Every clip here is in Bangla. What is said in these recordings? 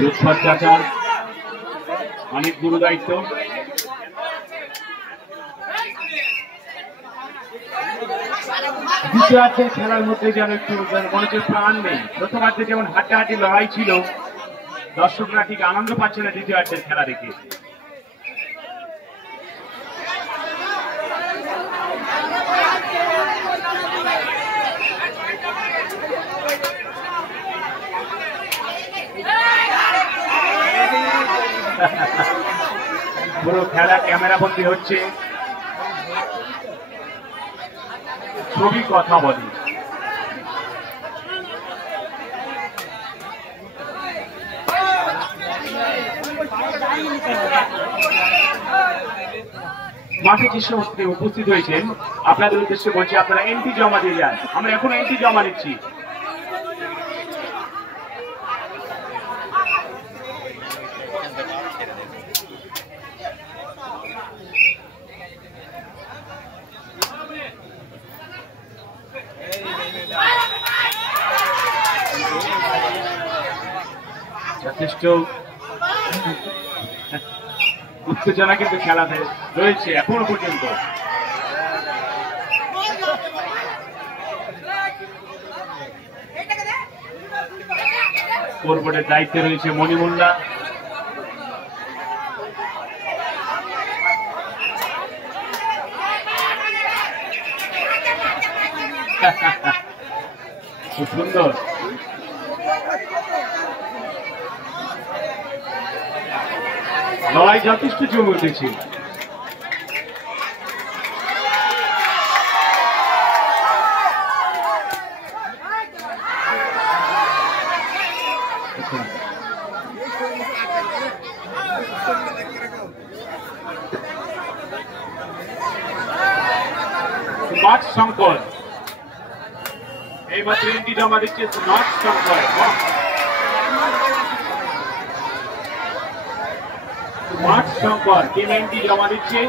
লুৎফর চাচার অনেক গুরু দায়িত্ব। দ্বিতীয়ার্ধের খেলার মধ্যে যেন একটু মনে হচ্ছে প্রাণ নেই। প্রথমার্ধে যেমন হাড্ডাহাড্ডি লড়াই ছিল, দর্শকরা ঠিক আনন্দ পাচ্ছে না দ্বিতীয়ার্ধের খেলা দেখে। পুরো খেলা ক্যামেরা বন্দী হচ্ছে, ছবি কথা বলি। মাঠে যে সমস্ত উপস্থিত হয়েছেন আপনাদের উদ্দেশ্যে বলছি, আপনারা এন্ট্রি জমা দিয়ে যান। আমরা এখন এন্ট্রি জমা নিচ্ছি। যথেষ্ট উত্তেজনা কিন্তু খেলাতে রয়েছে এখনো পর্যন্ত। স্কোরবোর্ডের দায়িত্বে রয়েছে মণিমুল্লা। খুব সুন্দর। লড়াই যথেষ্ট জমে উঠেছে। মাঠ শঙ্কর এইবার ট্রেনটি জমা দিচ্ছে নর্থ শঙ্কর। মাঠ শঙ্কর টিমটি জমা দিচ্ছে।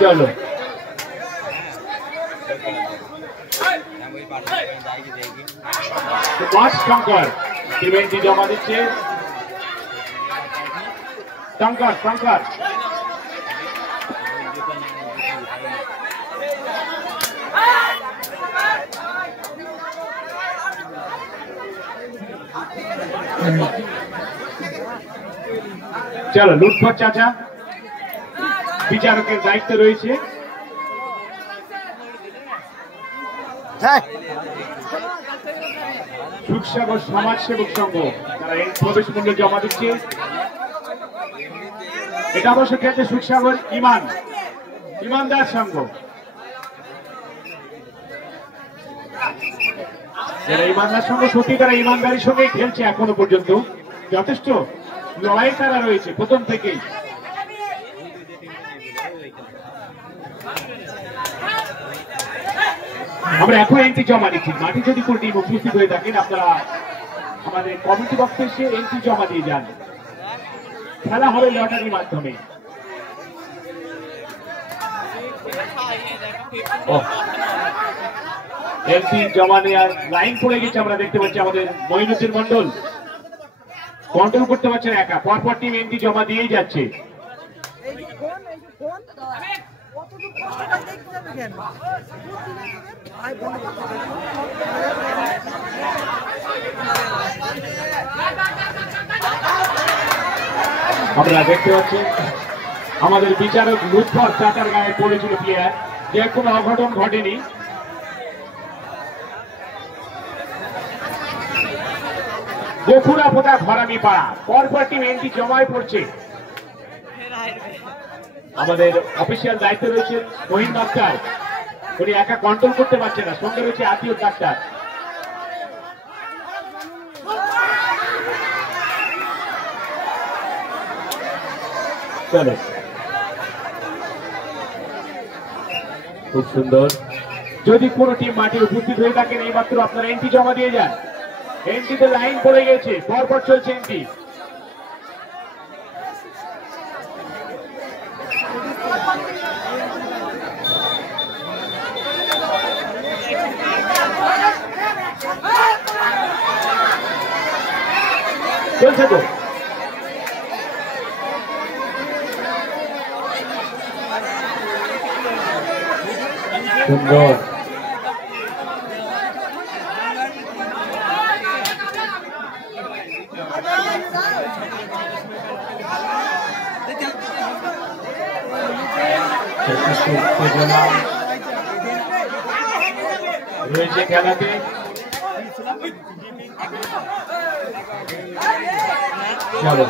চলো মাঠ শঙ্কর টিমটি জমা দিচ্ছে। শঙ্কর শঙ্কর চলো লুৎফর চাচা বিচারকের দায়িত্বে রয়েছে। সুখসাগর সমাজসেবক সংঘ তারা এই প্রবেশ মূল্য জমা দিচ্ছে। এটা অবশ্য খেলছে সুখসাগর ইমানদার সংঘ। যারা ইমানদার সংঘ সত্যি তারা ইমানদারির সঙ্গে খেলছে এখনো পর্যন্ত। যথেষ্ট লড়াই তারা রয়েছে প্রথম থেকেই। আমরা এখন এন্ট্রি জমা দিচ্ছি। মাঠে যদি কোনো টিম উপস্থিত হয়ে থাকেন আপনারা আমাদের কমিটি বক্সে এসে এন্ট্রি জমা দিয়ে যান। খেলা হবে লটারির মাধ্যমে। এন্ট্রি জমা নেওয়ার লাইন পড়ে গেছে আমরা দেখতে পাচ্ছি। আমাদের মঈনুদ্দিন মন্ডল কন্ট্রোল করতে পারছেন একা, পরপর টিম এন্ট্রি জমা দিয়েই যাচ্ছে। আমরা দেখতে পাচ্ছি আমাদের বিচারক লুৎফর চাচার গায়ে পড়েছিল প্লেয়ার, যে কোনো অঘটন ঘটেনি। গোফুরা ফোটা ঘরামি পাড়া পরপর টিম এন্ট্রি জমায় পড়ছে। আমাদের অফিসিয়াল দায়িত্বে রয়েছে মহিন আক্তার। উনি একা কন্ট্রোল করতে পারছে না, সঙ্গে রয়েছে আত্মীয় ডাক্তার। চলো, খুব সুন্দর। যদি কোনো টিম মাঠে উপস্থিত হয়ে থাকেন এইমাত্র আপনারা এন্ট্রি জমা দিয়ে যান। এন্ট্রিতে লাইন পড়ে গেছে, পরপর চলছে এন্ট্রি। চলছে তো, সুন্দর। রয়েছে খেলাতে চলো,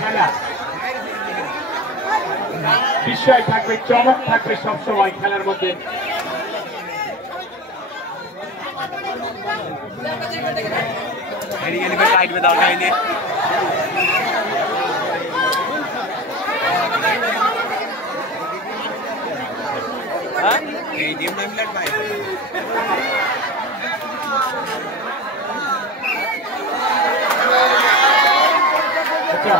খেলা বিষয় থাকবে, চমক থাকবে সবসময় খেলার মধ্যে। আচ্ছা,